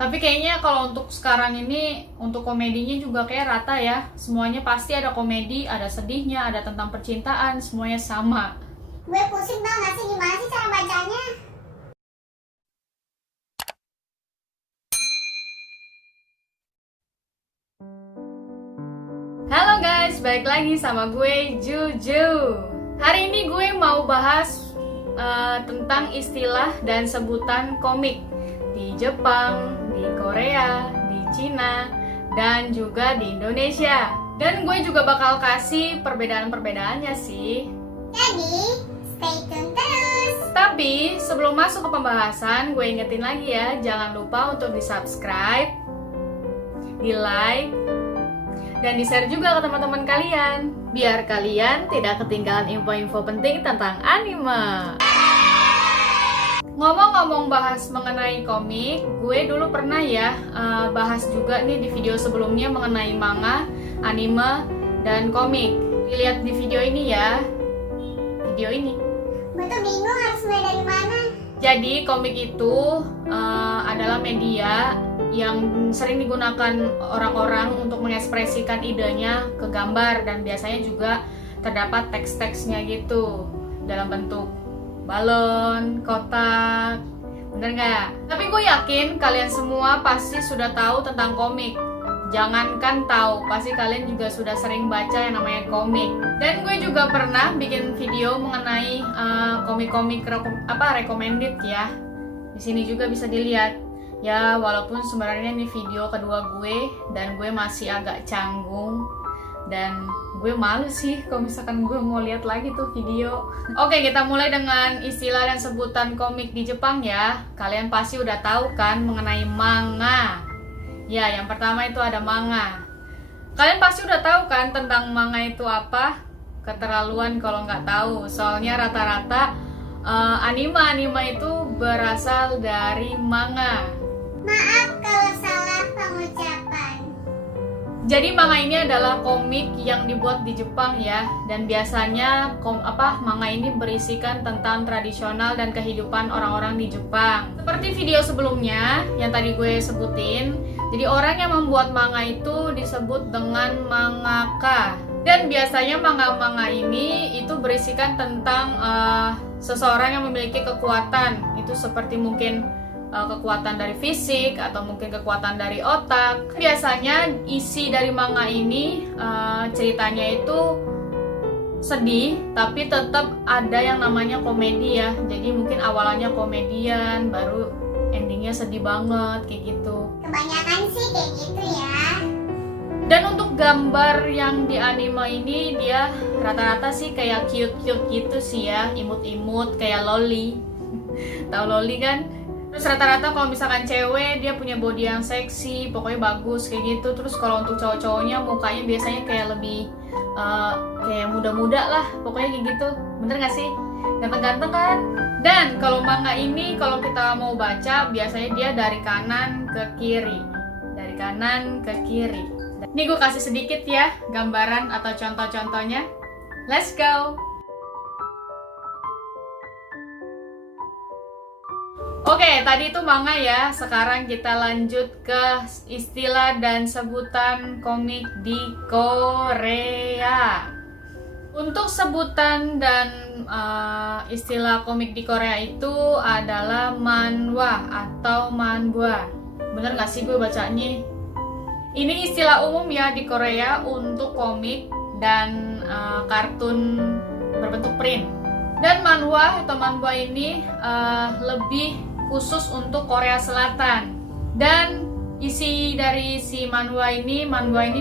Tapi kayaknya kalau untuk sekarang ini, untuk komedinya juga kayak rata ya. Semuanya pasti ada komedi, ada sedihnya, ada tentang percintaan, semuanya sama. Gue pusing tau gak sih gimana sih cara bacanya? Halo guys, balik lagi sama gue Juju. Hari ini gue mau bahas tentang istilah dan sebutan komik di Jepang, di Korea, di Cina, dan juga di Indonesia. Dan gue juga bakal kasih perbedaan-perbedaannya sih. Jadi, stay tune terus. Tapi sebelum masuk ke pembahasan, gue ingetin lagi ya, jangan lupa untuk di-subscribe, di-like, dan di-share juga ke teman-teman kalian, biar kalian tidak ketinggalan info-info penting tentang anime. Ngomong-ngomong bahas mengenai komik, gue dulu pernah ya bahas juga nih di video sebelumnya mengenai manga, anime, dan komik. Dilihat di video ini ya, video ini. Gue tuh bingung harus mulai dari mana. Jadi komik itu adalah media yang sering digunakan orang-orang untuk mengekspresikan idenya ke gambar, dan biasanya juga terdapat teks-teksnya gitu dalam bentuk balon, kotak, bener nggak? Tapi gue yakin kalian semua pasti sudah tahu tentang komik. Jangankan tahu, pasti kalian juga sudah sering baca yang namanya komik. Dan gue juga pernah bikin video mengenai komik-komik recommended ya. Di sini juga bisa dilihat. Ya, walaupun sebenarnya ini video kedua gue dan gue masih agak canggung dan gue malu sih kalau misalkan gue mau lihat lagi tuh video. Oke, kita mulai dengan istilah dan sebutan komik di Jepang ya. Kalian pasti udah tahu kan mengenai manga. Ya, yang pertama itu ada manga. Kalian pasti udah tahu kan tentang manga itu apa? Keterlaluan kalau nggak tahu. Soalnya rata-rata anime itu berasal dari manga. Maaf kalau salah pengucapan. Jadi manga ini adalah komik yang dibuat di Jepang ya, dan biasanya manga ini berisikan tentang tradisional dan kehidupan orang-orang di Jepang. Seperti video sebelumnya yang tadi gue sebutin, jadi orang yang membuat manga itu disebut dengan mangaka. Dan biasanya manga-manga ini itu berisikan tentang seseorang yang memiliki kekuatan, itu seperti mungkin kekuatan dari fisik atau mungkin kekuatan dari otak. Biasanya isi dari manga ini ceritanya itu sedih, tapi tetap ada yang namanya komedi ya. Jadi mungkin awalannya komedian, baru endingnya sedih banget kayak gitu. Kebanyakan sih kayak gitu ya. Dan untuk gambar yang di anime ini dia rata-rata sih kayak cute-cute gitu sih ya, imut-imut kayak loli. Tahu loli kan? Terus rata-rata kalau misalkan cewek dia punya body yang seksi, pokoknya bagus kayak gitu. Terus kalau untuk cowok-cowoknya mukanya biasanya kayak lebih kayak muda-muda lah, pokoknya kayak gitu. Bener gak sih? Ganteng-ganteng kan? Dan kalau manga ini kalau kita mau baca biasanya dia dari kanan ke kiri. Dari kanan ke kiri. Nih gue kasih sedikit ya gambaran atau contoh-contohnya. Let's go! Oke, tadi itu manga ya. Sekarang kita lanjut ke istilah dan sebutan komik di Korea. Untuk sebutan dan istilah komik di Korea itu adalah manhwa atau manhwa. Bener gak sih gue bacanya? Ini istilah umum ya di Korea untuk komik dan kartun berbentuk print. Dan manhwa atau manhwa ini lebih khusus untuk Korea Selatan. Dan isi dari si manhwa ini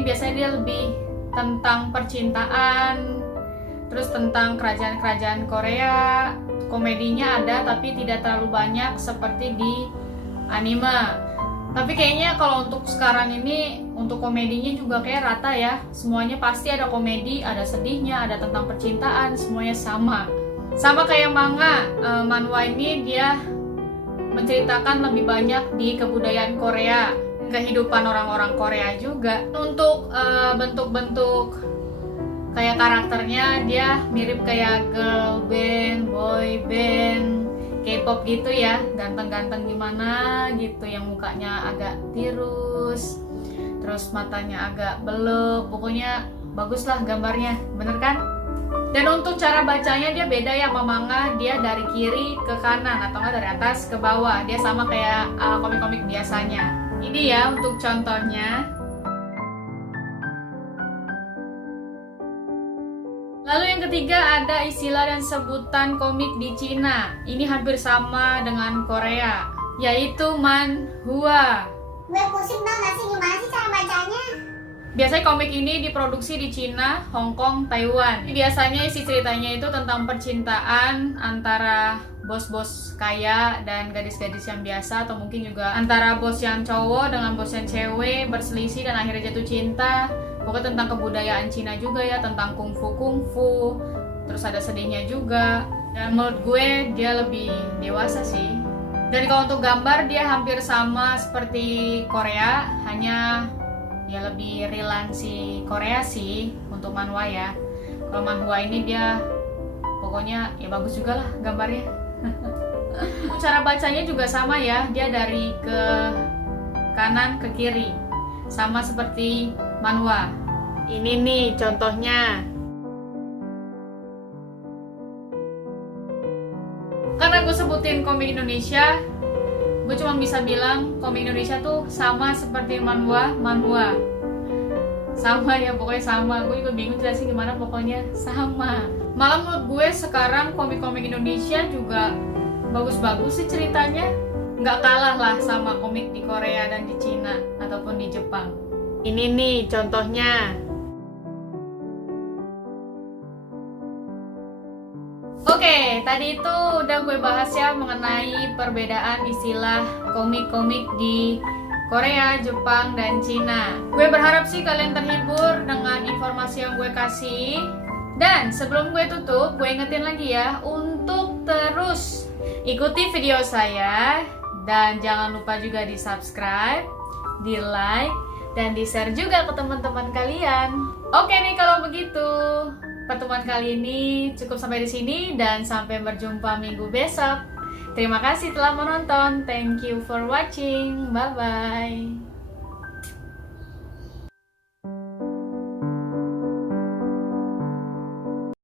biasanya dia lebih tentang percintaan, terus tentang kerajaan-kerajaan Korea. Komedinya ada tapi tidak terlalu banyak seperti di anime. Tapi kayaknya kalau untuk sekarang ini, untuk komedinya juga kayak rata ya. Semuanya pasti ada komedi, ada sedihnya, ada tentang percintaan, semuanya sama. Sama kayak manga, manhwa ini dia menceritakan lebih banyak di kebudayaan Korea, kehidupan orang-orang Korea juga. Untuk bentuk-bentuk kayak karakternya dia mirip kayak girl band, boy band, K-pop gitu ya, ganteng-ganteng gimana gitu, yang mukanya agak tirus, terus matanya agak belok, pokoknya bagus lah gambarnya, bener kan? Dan untuk cara bacanya dia beda ya sama manga, dia dari kiri ke kanan atau nggak dari atas ke bawah, dia sama kayak komik-komik biasanya. Ini ya untuk contohnya. Lalu yang ketiga ada istilah dan sebutan komik di Cina. Ini hampir sama dengan Korea, yaitu manhwa. Gue pusing tau gak sih gimana sih cara bacanya? Biasanya komik ini diproduksi di Cina, Hong Kong, Taiwan. Biasanya isi ceritanya itu tentang percintaan antara bos-bos kaya dan gadis-gadis yang biasa, atau mungkin juga antara bos yang cowok dengan bos yang cewek berselisih dan akhirnya jatuh cinta. Pokoknya tentang kebudayaan Cina juga ya, tentang kungfu, terus ada sedihnya juga. Dan menurut gue dia lebih dewasa sih. Dan kalau untuk gambar dia hampir sama seperti Korea, hanya dia lebih real si Korea sih untuk manhwa ya. Kalau manhwa ini dia pokoknya ya bagus juga lah gambarnya. Cara bacanya juga sama ya, dia dari ke kanan ke kiri, sama seperti manhwa. Ini nih contohnya. Karena gue sebutin komik Indonesia, gue cuma bisa bilang komik Indonesia tuh sama seperti manhwa. Sama ya, pokoknya sama. Gue juga bingung jelasin gimana, pokoknya sama. Malah menurut gue sekarang komik-komik Indonesia juga bagus-bagus sih ceritanya. Nggak kalah lah sama komik di Korea dan di Cina ataupun di Jepang. Ini nih contohnya. Oke, tadi itu udah gue bahas ya mengenai perbedaan istilah komik-komik di Korea, Jepang, dan Cina. Gue berharap sih kalian terhibur dengan informasi yang gue kasih. Dan sebelum gue tutup, gue ingetin lagi ya untuk terus ikuti video saya. Dan jangan lupa juga di subscribe, di like, dan di share juga ke teman-teman kalian. Oke nih kalau begitu. Pertemuan kali ini cukup sampai di sini dan sampai berjumpa minggu besok. Terima kasih telah menonton. Thank you for watching. Bye bye.